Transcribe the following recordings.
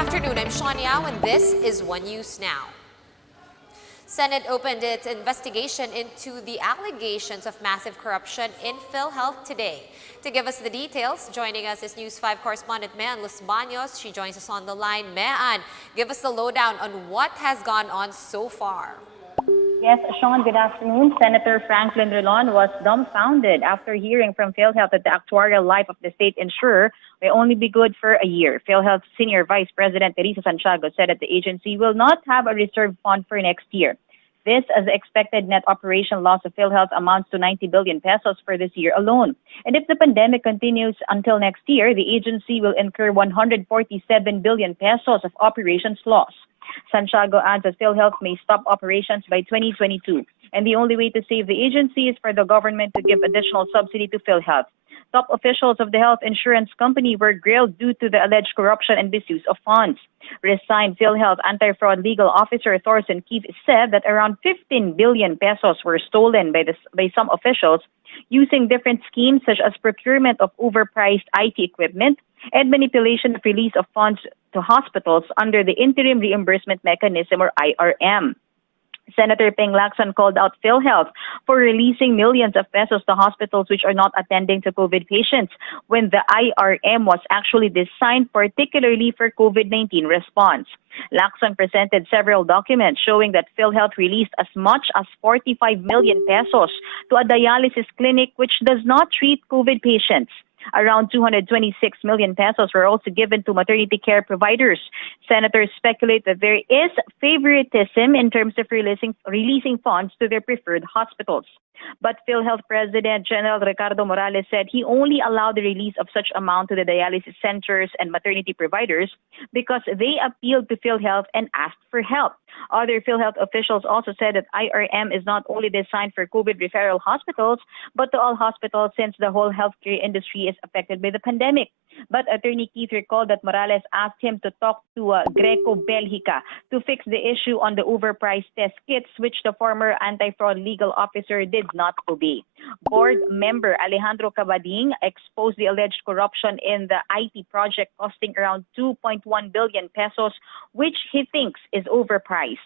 afternoon, I'm Sean Yao and this is One News Now. Senate opened its investigation into the allegations of massive corruption in PhilHealth today. To give us the details, joining us is News 5 correspondent Mean Los Baños. She joins us on the line. Mean, give us the lowdown on what has gone on so far. Yes, Sean, good afternoon. Senator Franklin Drilon was dumbfounded after hearing from PhilHealth that the actuarial life of the state insurer may only be good for a year. PhilHealth Senior Vice President Teresa Santiago said that the agency will not have a reserve fund for next year. This, as the expected net operation loss of PhilHealth amounts to 90 billion pesos for this year alone. And if the pandemic continues until next year, the agency will incur 147 billion pesos of operations loss. Santiago adds that PhilHealth may stop operations by 2022, and the only way to save the agency is for the government to give additional subsidy to PhilHealth. Top officials of the health insurance company were grilled due to the alleged corruption and misuse of funds. Resigned PhilHealth anti-fraud legal officer Thorsten Keith said that around 15 billion pesos were stolen by some officials using different schemes such as procurement of overpriced IT equipment and manipulation of release of funds to hospitals under the Interim Reimbursement Mechanism or IRM. Senator Ping Lacson called out PhilHealth for releasing millions of pesos to hospitals which are not attending to COVID patients when the IRM was actually designed particularly for COVID-19 response. Lacson presented several documents showing that PhilHealth released as much as 45 million pesos to a dialysis clinic which does not treat COVID patients. Around 226 million pesos were also given to maternity care providers. Senators speculate that there is favoritism in terms of releasing funds to their preferred hospitals. But PhilHealth President General Ricardo Morales said he only allowed the release of such amount to the dialysis centers and maternity providers because they appealed to PhilHealth and asked for help. Other PhilHealth officials also said that IRM is not only designed for COVID referral hospitals, but to all hospitals since the whole healthcare industry is affected by the pandemic. But Attorney Keith recalled that Morales asked him to talk to Greco Belgica to fix the issue on the overpriced test kits, which the former anti-fraud legal officer did not obey. Board member Alejandro Cabading exposed the alleged corruption in the IT project costing around 2.1 billion pesos, which he thinks is overpriced.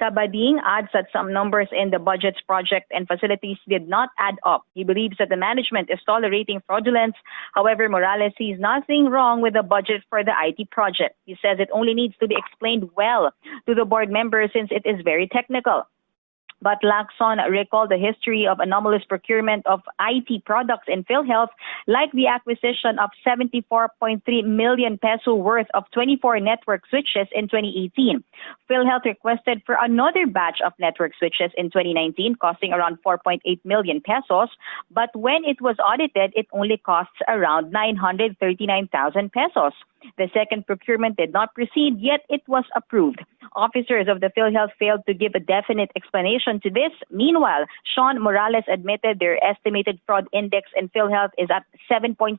Cabading adds that some numbers in the budget's project and facilities did not add up. He believes that the management is tolerating fraudulence. However, Morales sees nothing wrong with the budget for the IT project. He says it only needs to be explained well to the board members since it is very technical. But Lacson recalled the history of anomalous procurement of IT products in PhilHealth, like the acquisition of 74.3 million peso worth of 24 network switches in 2018. PhilHealth requested for another batch of network switches in 2019, costing around 4.8 million pesos. But when it was audited, it only costs around 939,000 pesos. The second procurement did not proceed, yet it was approved. Officers of the PhilHealth failed to give a definite explanation to this. Meanwhile, Sean Morales admitted their estimated fraud index in PhilHealth is at 7.5%.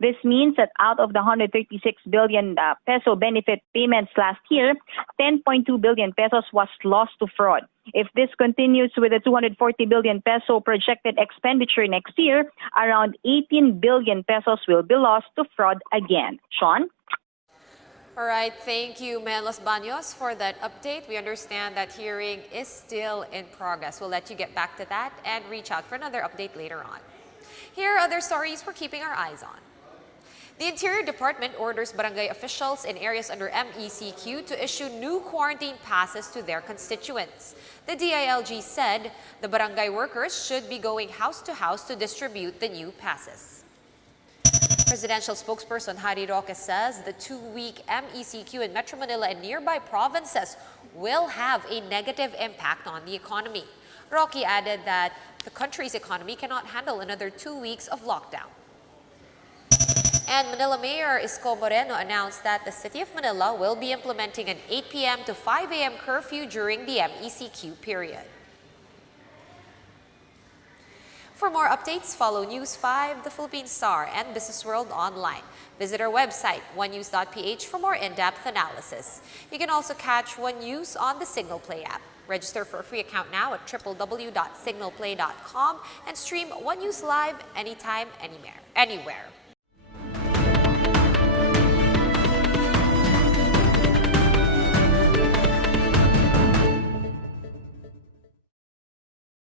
This means that out of the 136 billion peso benefit payments last year, 10.2 billion pesos was lost to fraud. If this continues with the 240 billion peso projected expenditure next year, around 18 billion pesos will be lost to fraud again. Sean? All right, thank you, Mean Los Baños, for that update. We understand that hearing is still in progress. We'll let you get back to that and reach out for another update later on. Here are other stories we're keeping our eyes on. The Interior Department orders barangay officials in areas under MECQ to issue new quarantine passes to their constituents. The DILG said the barangay workers should be going house to house to distribute the new passes. Presidential spokesperson Harry Roque says the 2-week MECQ in Metro Manila and nearby provinces will have a negative impact on the economy. Roque added that the country's economy cannot handle another 2 weeks of lockdown. And Manila Mayor Isko Moreno announced that the City of Manila will be implementing an 8 p.m. to 5 a.m. curfew during the MECQ period. For more updates, follow News 5, The Philippine Star, and Business World online. Visit our website, onenews.ph, for more in-depth analysis. You can also catch One News on the Signal Play app. Register for a free account now at www.signalplay.com and stream One News live anytime, anywhere.